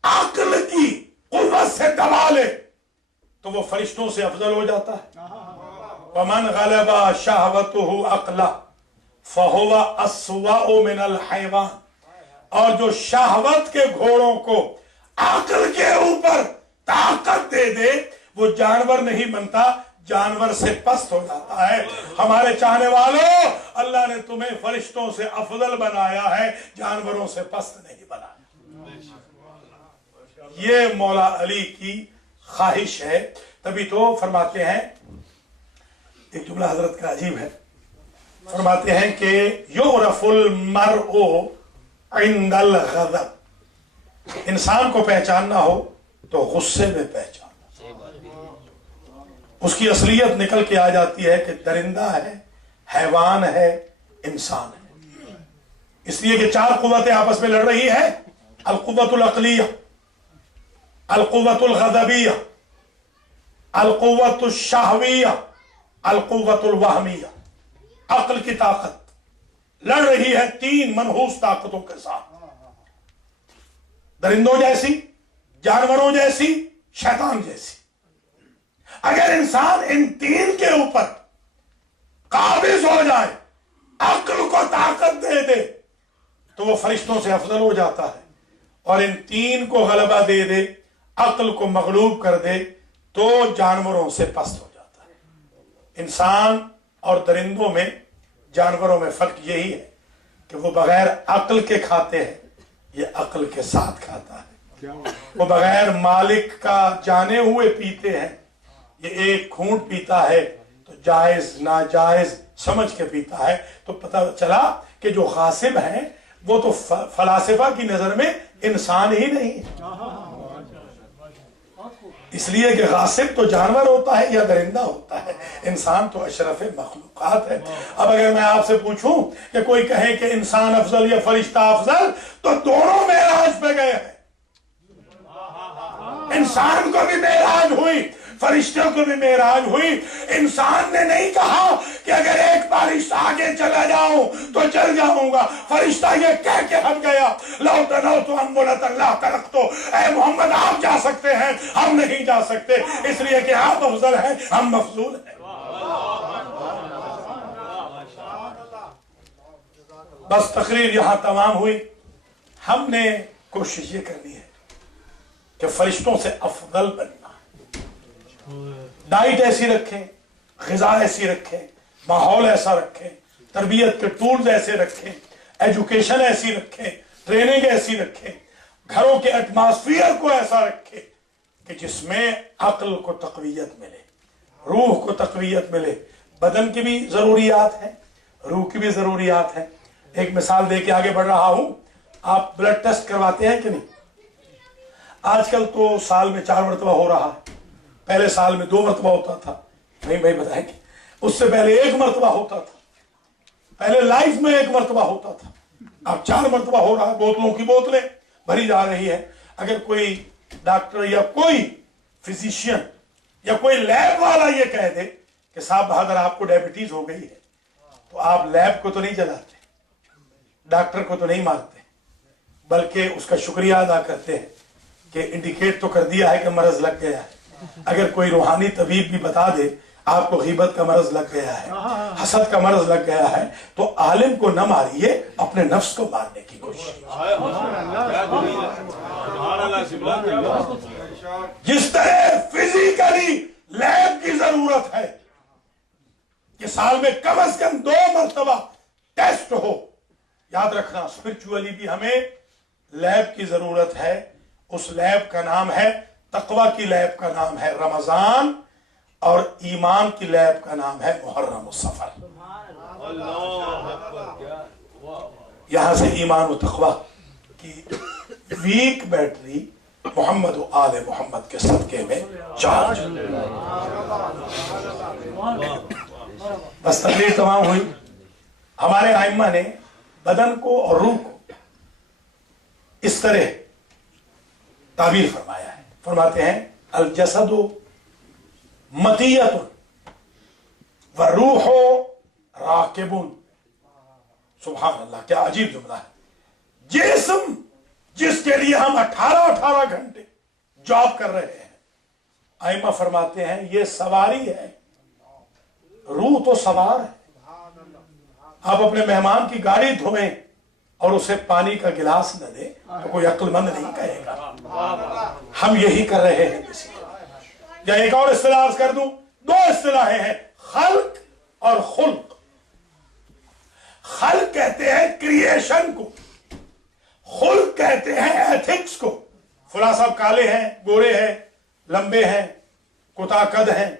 عقل کی قوت سے دبا لے تو وہ فرشتوں سے افضل ہو جاتا ہے. ومن غلب شہوتہ عقلہ فہو اسوأ من الحیوان. اور جو شہوت کے گھوڑوں کو عقل کے اوپر طاقت دے دے وہ جانور نہیں بنتا، جانور سے پست ہو جاتا ہے. ہمارے چاہنے والوں، اللہ نے تمہیں فرشتوں سے افضل بنایا ہے، جانوروں سے پست نہیں بنایا. یہ مولا علی کی خواہش ہے. تبھی تو فرماتے ہیں، ایک جملہ حضرت کا عجیب ہے، فرماتے ہیں کہ یعرف المرء عند الغضب. انسان کو پہچاننا ہو تو غصے میں پہچاننا. اس کی اصلیت نکل کے آ جاتی ہے کہ درندہ ہے، حیوان ہے، انسان ہے. اس لیے کہ 4 قوتیں آپس میں لڑ رہی ہیں، القوت العقلیہ، القوت الغضبیہ، القوت الشہویہ، القوت الوہمیہ، عقل کی طاقت لڑ رہی ہے تین منحوس طاقتوں کے ساتھ، درندوں جیسی، جانوروں جیسی، شیطان جیسی۔ اگر انسان ان تین کے اوپر قابض ہو جائے، عقل کو طاقت دے دے، تو وہ فرشتوں سے افضل ہو جاتا ہے، اور ان تین کو غلبہ دے دے، عقل کو مغلوب کر دے، تو جانوروں سے پست ہو جاتا ہے۔ انسان اور درندوں میں، جانوروں میں فرق یہی ہے کہ وہ بغیر عقل کے کھاتے ہیں، یہ عقل کے ساتھ کھاتا ہے۔ وہ بغیر مالک کا جانے ہوئے پیتے ہیں، یہ ایک گھونٹ پیتا ہے تو جائز ناجائز سمجھ کے پیتا ہے۔ تو پتہ چلا کہ جو غاصب ہیں وہ تو فلاسفہ کی نظر میں انسان ہی نہیں ہے، اس لیے کہ غاصب تو جانور ہوتا ہے یا درندہ ہوتا ہے، انسان تو اشرف مخلوقات ہے۔ اب اگر میں آپ سے پوچھوں کہ کوئی کہے کہ انسان افضل یا فرشتہ افضل، تو دونوں معراج پہ گئے ہیں۔ انسان کو بھی معراج ہوئی، فرشتوں کو بھی معراج ہوئی۔ انسان نے نہیں کہا کہ اگر ایک بارش آگے چلا جاؤں تو چل جاؤں گا، فرشتہ یہ کہہ کے ہٹ گیا، لو تنوت ان بولت اللہ ترقت، اے محمد آپ جا سکتے ہیں، ہم نہیں جا سکتے، اس لیے کہ آپ افضل ہیں، ہم مفضول ہیں۔ بس تقریر یہاں تمام ہوئی۔ ہم نے کوشش یہ کرنی ہے کہ فرشتوں سے افضل بننا، ڈائٹ ایسی رکھیں، غذا ایسی رکھیں، ماحول ایسا رکھیں، تربیت کے ٹولز ایسے رکھیں، ایجوکیشن ایسی رکھیں، ٹریننگ ایسی رکھیں، گھروں کے ایٹماسفیئر کو ایسا رکھیں کہ جس میں عقل کو تقویت ملے، روح کو تقویت ملے۔ بدن کی بھی ضروریات ہیں، روح کی بھی ضروریات ہیں۔ ایک مثال دے کے آگے بڑھ رہا ہوں، آپ بلڈ ٹیسٹ کرواتے ہیں کہ نہیں؟ آج کل تو سال میں 4 مرتبہ ہو رہا ہے، پہلے سال میں 2 مرتبہ ہوتا تھا، نہیں بھائی بتائیں گے، اس سے پہلے 1 مرتبہ ہوتا تھا، پہلے لائف میں 1 مرتبہ ہوتا تھا، اب 4 مرتبہ ہو رہا ہے۔ بوتلوں کی بوتلیں بھری جا رہی ہے۔ اگر کوئی ڈاکٹر یا کوئی فزیشین یا کوئی لیب والا یہ کہہ دے کہ صاحب بہادر آپ کو ڈائبٹیز ہو گئی ہے، تو آپ لیب کو تو نہیں جلاتے، ڈاکٹر کو تو نہیں مارتے، بلکہ اس کا شکریہ ادا کرتے ہیں کہ انڈیکیٹ تو کر دیا ہے کہ مرض لگ گیا ہے۔ اگر کوئی روحانی طبیب بھی بتا دے آپ کو غیبت کا مرض لگ گیا ہے، حسد کا مرض لگ گیا ہے، تو عالم کو نہ ماریے، اپنے نفس کو مارنے کی کوشش۔ جس طرح فزیکلی لیب کی ضرورت ہے کہ سال میں کم از کم 2 مرتبہ ٹیسٹ ہو، یاد رکھنا اسپرچولی بھی ہمیں لیب کی ضرورت ہے۔ اس لیب کا نام ہے تقوی کی لیب کا نام ہے رمضان، اور ایمان کی لیب کا نام ہے محرم و صفر۔ یہاں سے ایمان و تقوی کی ویک بیٹری محمد و آل محمد کے صدقے میں چارج۔ بس تقریر تمام ہوئی۔ ہمارے ائمہ نے بدن کو اور روح کو اس طرح تعبیر فرمایا ہے، فرماتے ہیں الجسد مطیۃ والروح راکب۔ سبحان اللہ، کیا عجیب جملہ ہے۔ جسم جس کے لیے ہم 18 گھنٹے جاب کر رہے ہیں، ائمہ فرماتے ہیں یہ سواری ہے، روح تو سوار ہے۔ آپ اپنے مہمان کی گاڑی دھوئیں اور اسے پانی کا گلاس نہ دیں تو کوئی عقل مند نہیں کہے گا۔ ہم یہی کر رہے ہیں کسی کو۔ یا ایک اور اصطلاح عرض کر دوں، 2 اصطلاحیں ہیں، خلق اور خلق۔ خلق کہتے ہیں کریشن کو، خلق کہتے ہیں ایتھکس کو۔ فلاں صاحب کالے ہیں، گورے ہیں، لمبے ہیں، کوتا قد ہیں،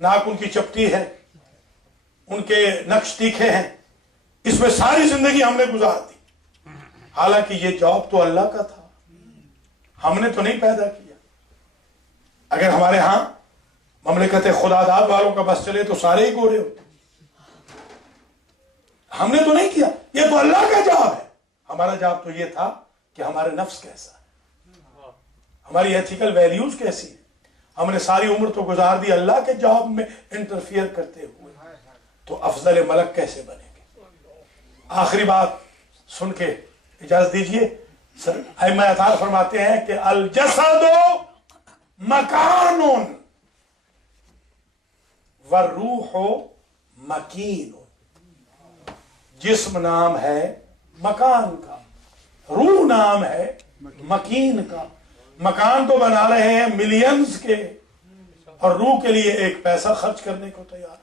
ناک ان کی چپٹی ہے، ان کے نقش تیکھے ہیں، اس میں ساری زندگی ہم نے گزار دی، حالانکہ یہ جاب تو اللہ کا تھا، ہم نے تو نہیں پیدا کیا۔ اگر ہمارے ہاں مملکت خدا داد والوں کا بس چلے تو سارے ہی گورے ہوتے، ہم نے تو نہیں کیا، یہ تو اللہ کا جاب ہے۔ ہمارا جاب تو یہ تھا کہ ہمارے نفس کیسا ہے، ہماری ایتھیکل ویلیوز کیسی ہیں، ہم نے ساری عمر تو گزار دی اللہ کے جاب میں انٹرفیئر کرتے ہوئے، تو افضل ملک کیسے بنیں گے؟ آخری بات سن کے اجازت دیجئے، ائمہ اطہار فرماتے ہیں کہ الجسد مکان والروح مکین، جسم نام ہے مکان کا، روح نام ہے مکین کا۔ مکان تو بنا رہے ہیں ملینز کے، اور روح کے لیے ایک پیسہ خرچ کرنے کو تیار ہے۔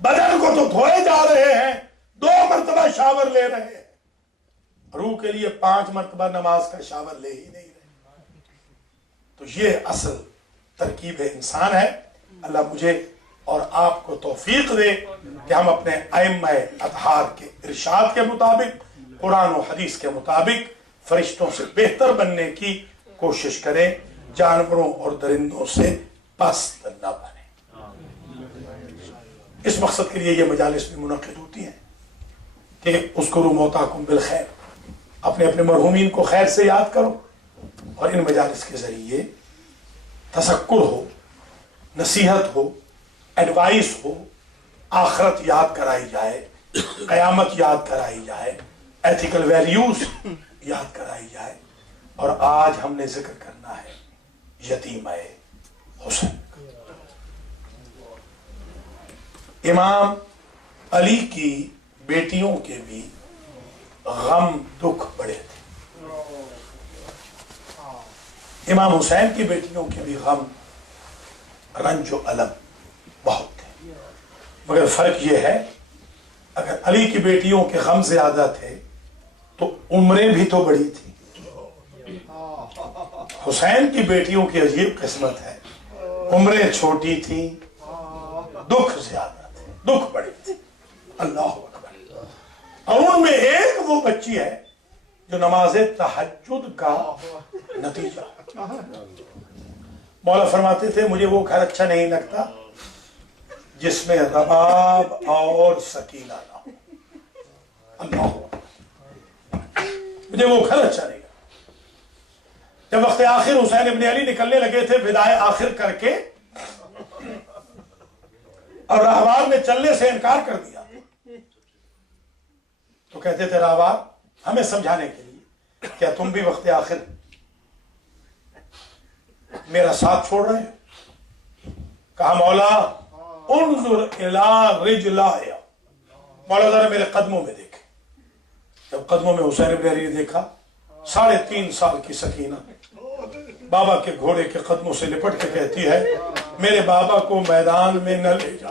بدن کو تو دھوئے جا رہے ہیں، 2 مرتبہ شاور لے رہے ہیں، روح کے لیے 5 مرتبہ نماز کا شاور لے ہی نہیں رہے۔ تو یہ اصل ترکیب انسان ہے۔ اللہ مجھے اور آپ کو توفیق دے کہ ہم اپنے ائمہ اطہار کے ارشاد کے مطابق، قرآن و حدیث کے مطابق فرشتوں سے بہتر بننے کی کوشش کریں، جانوروں اور درندوں سے پست نہ بنیں۔ اس مقصد کے لیے یہ مجالس بھی منعقد ہوتی ہیں کہ اذکروا موتاکم بالخیر، اپنے اپنے مرحومین کو خیر سے یاد کرو، اور ان مجالس کے ذریعے تذکر ہو، نصیحت ہو، ایڈوائس ہو، آخرت یاد کرائی جائے، قیامت یاد کرائی جائے، ایتھیکل ویلیوز یاد کرائی جائے۔ اور آج ہم نے ذکر کرنا ہے یتیمہ حسین۔ امام علی کی بیٹیوں کے بھی غم دکھ بڑے تھے، امام حسین کی بیٹیوں کے بھی غم رنج و الم بہت تھے، مگر فرق یہ ہے اگر علی کی بیٹیوں کے غم زیادہ تھے تو عمریں بھی تو بڑی تھی۔ حسین کی بیٹیوں کی عجیب قسمت ہے، عمریں چھوٹی تھیں، دکھ زیادہ تھے، دکھ بڑی تھی۔ اللہ اکبر۔ اور ان میں ایک وہ بچی ہے جو نماز تہجد کا نتیجہ۔ مولا فرماتے تھے مجھے وہ گھر اچھا نہیں لگتا جس میں رباب اور سکینہ نہ ہو۔ اللہ، مجھے وہ گھر اچھا نہیں لگتا۔ جب وقت آخر حسین ابن علی نکلنے لگے تھے وداع آخر کر کے، اور راہبار نے چلنے سے انکار کر دیا، تو کہتے تھے راہبار ہمیں سمجھانے کے لیے، کیا تم بھی وقت آخر میرا ساتھ چھوڑ رہے ہیں؟ کہا مولا انظر الی رجلائے، مولا ذرا میرے قدموں میں دیکھے۔ جب قدموں میں حسین ابن علی نے دیکھا، 3.5 سال کی سکینہ بابا کے گھوڑے کے قدموں سے لپٹ کے کہتی ہے میرے بابا کو میدان میں نہ لے جا۔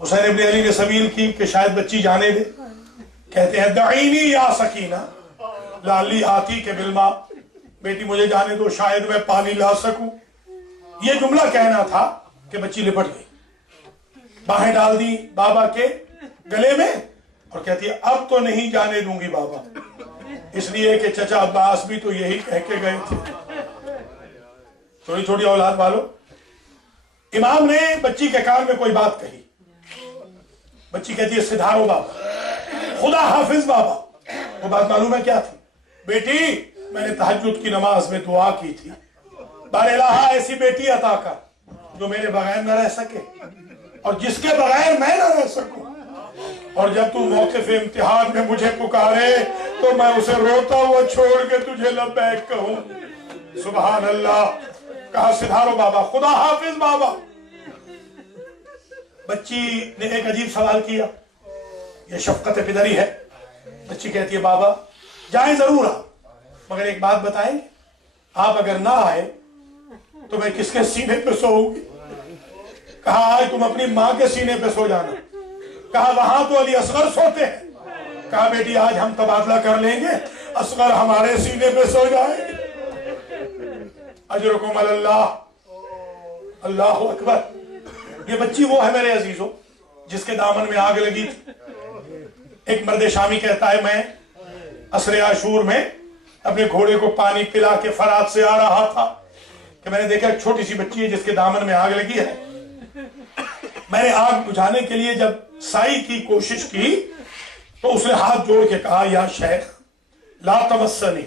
حسین ابن علی نے سبیل کی کہ شاید بچی جانے دے، کہتے ہیں دعینی یا سکینہ لالی آتی کے بالماء، بیٹی مجھے جانے دو شاید میں پانی لا سکوں۔ یہ جملہ کہنا تھا کہ بچی لپٹ گئی، باہیں ڈال دی بابا کے گلے میں، اور کہتی ہے اب تو نہیں جانے دوں گی بابا، اس لیے کہ چچا عباس بھی تو یہی کہہ کے گئے تھے۔ چھوٹی چھوٹی اولاد والو، امام نے بچی کے کان میں کوئی بات کہی، بچی کہتی ہے سدھارو بابا، خدا حافظ بابا۔ وہ بات معلوم ہے کیا تھی؟ بیٹی میں نے تہجد کی نماز میں دعا کی تھی بار الہ ایسی بیٹی عطا کر جو میرے بغیر نہ رہ سکے اور جس کے بغیر میں نہ رہ سکوں، اور جب تو موقف امتحان میں مجھے پکارے تو میں اسے روتا ہوا چھوڑ کے تجھے لبیک کہوں۔ سبحان اللہ۔ کہا سدھارو بابا، خدا حافظ بابا۔ بچی نے ایک عجیب سوال کیا، یہ شفقت پدری ہے۔ بچی کہتی ہے بابا جائیں ضرور آپ، مگر ایک بات بتائیں، آپ اگر نہ آئے تو میں کس کے سینے پہ سوؤں گی؟ کہا آج تم اپنی ماں کے سینے پہ سو جانا۔ کہا وہاں تو علی اصغر سوتے ہیں۔ کہا بیٹی آج ہم تبادلہ کر لیں گے، اصغر ہمارے سینے پہ سو جائیں گے۔ اجرکم علی اللہ۔ اللہ اکبر۔ یہ بچی وہ ہے میرے عزیزوں جس کے دامن میں آگ لگی تھی۔ ایک مرد شامی کہتا ہے میں عصر عاشور میں اپنے گھوڑے کو پانی پلا کے فرات سے آ رہا تھا کہ میں نے دیکھا ایک چھوٹی سی بچی ہے جس کے دامن میں آگ لگی ہے۔ میں نے آگ بجھانے کے لیے جب سائی کی کوشش کی تو اس نے ہاتھ جوڑ کے کہا یا شیخ لا تمسنی،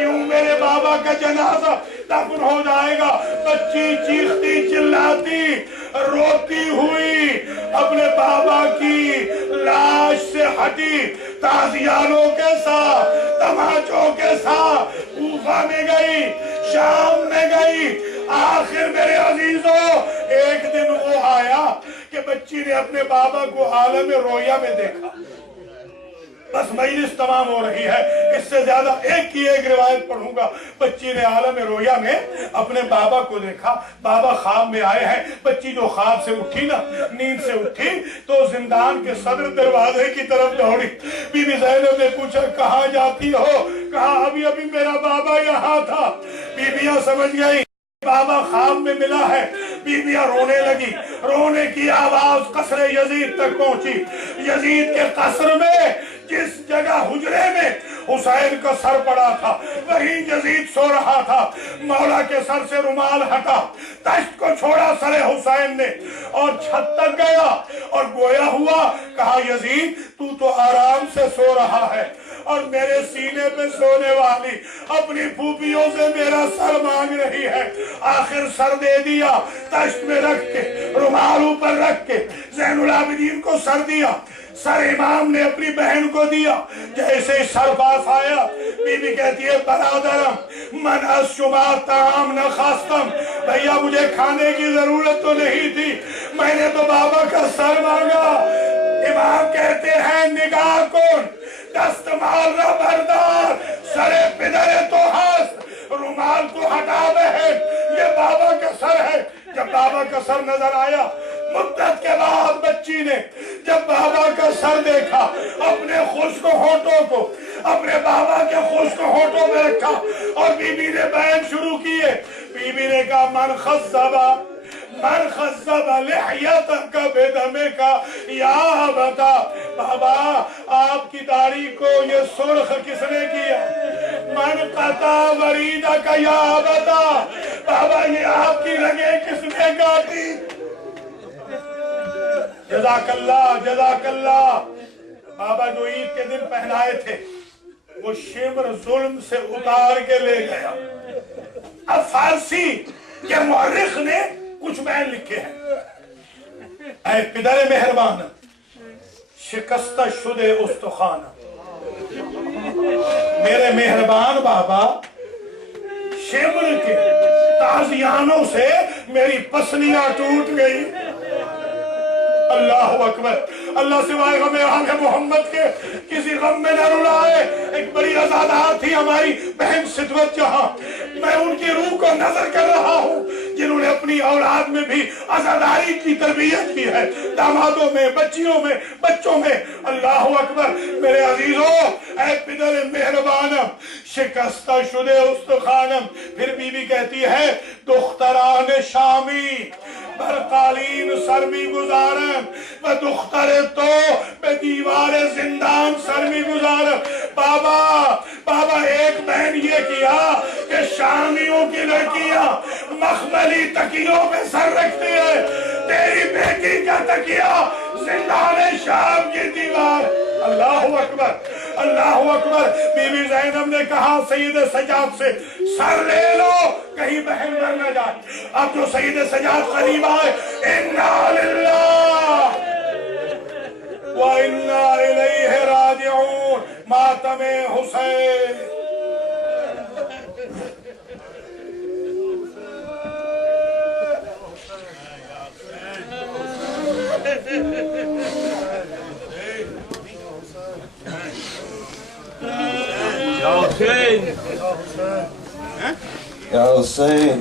یوں میرے بابا کا جنازہ دفن ہو جائے گا۔ بچی چیختی چلاتی روتی ہوئی اپنے بابا کی لاش سے ہٹی، تازیانوں کے ساتھ، تماچوں کے ساتھ کوفہ میں گئی، شام میں گئی۔ آخر میرے عزیزوں ایک دن وہ آیا کہ بچی نے اپنے بابا کو عالم رویا میں دیکھا۔ بس مجلس تمام ہو رہی ہے، اس سے زیادہ ایک کی ایک روایت پڑھوں گا۔ بچی نے عالم رویا میں اپنے بابا کو دیکھا، بابا خواب میں آئے ہیں۔ بچی جو خواب سے اٹھی نا، نیند سے اٹھی تو زندان کے صدر دروازے کی طرف دوڑی۔ بی بی زینب نے پوچھا کہاں جاتی ہو؟ کہا ابھی میرا بابا یہاں تھا۔ بیویاں سمجھ گئی بابا خواب میں ملا ہے، بیویاں رونے لگی۔ رونے کی آواز قصر یزید تک پہنچی۔ یزید کے قصر میں جس جگہ حجرے میں حسین کا سر پڑا تھا وہیں یزید سو رہا تھا۔ مولا کے سر سے رومال ہٹا، تشت کو چھوڑا سر حسین نے اور چھت تک گیا اور گویا ہوا، کہا یزید تو آرام سے سو رہا ہے اور میرے سینے پہ سونے والی اپنی پھوپھیوں سے میرا سر مانگ رہی ہے۔ آخر سر دے دیا، تشت میں رکھ کے، رومال اوپر رکھ کے زین العابدین کو سر دیا۔ سر امام نے اپنی بہن کو دیا۔ جیسے سر پاس آیا، بی بی کہتی ہے برادرم من از شما طعام نہ خواستم، بھیا مجھے کھانے کی ضرورت تو نہیں تھی، میں نے تو بابا کا سر مانگا۔ امام کہتے ہیں نگاہ کن دستمال نہ بردار، سرے پدرے تو ہست، رومال کو ہٹا بہن، یہ بابا کا سر ہے۔ جب بابا کا سر نظر آیا، مدت کے بعد بچی نے جب بابا کا سر دیکھا، اپنے خشک ہونٹوں کو اپنے بابا کے خشک ہونٹوں میں رکھا اور بی بی نے بیان شروع کیے۔ بی بی نے کہا من خزب لحیتک بدمک یا ابتا، بابا آپ کی داڑھی کو یہ سرخ کس نے کیا؟ من قطع وریدک یا ابتا، بابا یہ آپ کی رگیں کس نے کاٹی؟ جزاک اللہ۔ بابا جو عید کے دن پہنائے تھے وہ شمر ظلم سے اتار کے لے گیا۔ اب فارسی کے مورخ نے کچھ بیان لکھے ہیں۔ اے پدر مہربان شکست شدہ استخوان، میرے مہربان بابا شمر کے تازیانوں سے میری پسلیاں ٹوٹ گئی۔ اللہ اکبر، اللہ سوائے غم آل محمد کے کسی غم میں نہ رلائے۔ ایک بڑی عزادار تھی ہماری بہن ستوت جہاں، میں ان کی روح کو نظر کر رہا ہوں جنہوں نے اپنی اولاد میں بھی عزاداری کی تربیت کی ہے، دامادوں میں، بچیوں میں، بچوں میں۔ اللہ اکبر میرے عزیزوں، اے پدر مہربانم شکست شدہ استخوانم۔ پھر بی بی کہتی ہے دختران شامی بر قالین سر می گزارم و دختر تو بے دیوار زندان سر می گزارم۔ بابا ایک بہن یہ کیا کہ شامیوں کی لڑکیاں مخملی تکیوں پہ سر رکھتی ہے، تیری بیٹی کا تکیہ زندان شام کی دیوار۔ اللہ اکبر، اللہ اکبر۔ بی بی زینب نے کہا سید سجاد سے سر لے لو کہیں بہن مر نہ جائے۔ اب جو سید سجاد قریب آئے، انا للہ وَإِنَّا إِلَيْهِ رَاجِعُونَ، ماتم حسین۔ یا حسین، یا حسین۔